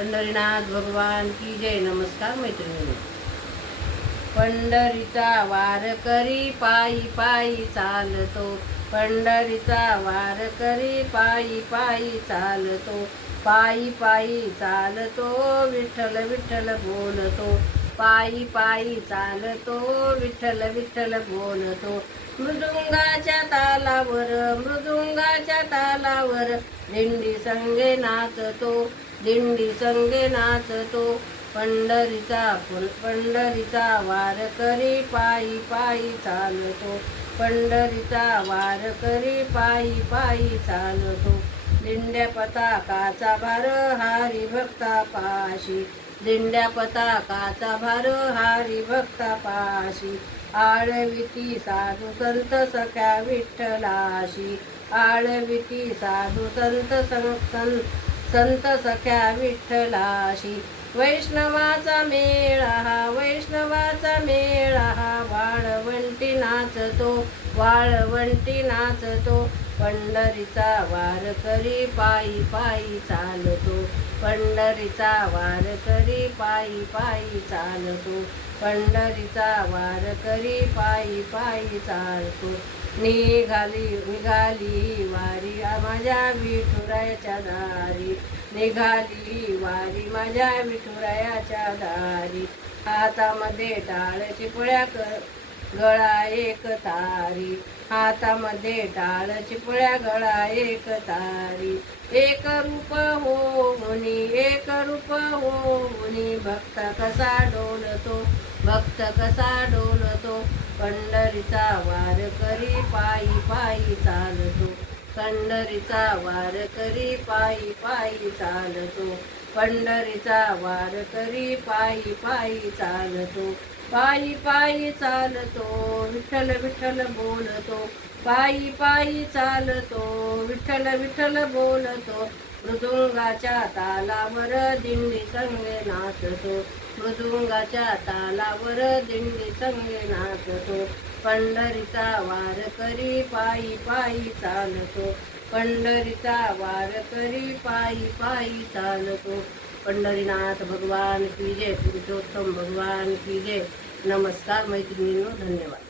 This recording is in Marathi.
पंढरीनाथ भगवान की जय. नमस्कार मैत्रिणी. पंढरीचा वारकरी पायी पायी चालतो, पंढरीचा वारकरी पायी पायी चालतो, पायी पायी चालतो, विठ्ठल विठ्ठल बोलतो, पायी पायी चालतो, विठ्ठल विठ्ठल बोलतो. मृदुंगाच्या तालावर, मृदुंगाच्या तालावर दिंडी संगे नाचतो, दिंडी संगे नाचतो. पंढरीचा पंढरीचा वारकरी पायी पायी चालतो, पंढरीचा वारकरी पायी पायी चालतो. दिंड्या पताकाचा भार हरी भक्ता पाशी, दिंड्या पताकाचा भार हरी भक्ता पाशी. आळविती साधू संत सख्या विठ्ठलाशी, आळविती साधू संत संत सख्या विठ्ठलाशी. वैष्णवाचा मेळा हा, वैष्णवाचा मेळा हा, वाळवंटी नाचतो, वाळवंटी नाचतो. पंढरीचा वारकरी पायी पायी चालतो, पंढरीचा वारकरी पायी पायी चालतो, पंढरीचा वारकरी पायी पायी चालतो. निघाली निघाली वारी माझ्या विठुरायाच्या दारी, निघाली वारी माझ्या विठुरायाच्या दारी. हातामध्ये टाळची पोळ्या गळा एक तारी, हातामध्ये टाळची पोळ्या गळा एक तारी. एक रूप होऊनी, एक रूप होऊनी, भक्त कसा डोलतो, भक्त कसा डोलतो. पंढरीचा वारकरी पायी पायी चालतो, पंढरीचा वारकरी पायी पायी चालतो, पंढरीचा वारकरी पायी पायी चालतो, पायी पायी चालतो, विठ्ठल विठ्ठल बोलतो, पायी पायी चालतो, विठ्ठल विठ्ठल बोलतो. मृदुंगाच्या तालावर दिंडी संगे नाचतो, मृदुंगाच्या तालावर दिंडी संगे नाचतो. पंढरीचा वारकरी पायी पायी चालतो, पंढरीचा वारकरी पायी पायी चालतो. पंढरीनाथ भगवान की जय. पुरुषोत्तम भगवान की जय. नमस्कार मैत्रिणींनो, धन्यवाद.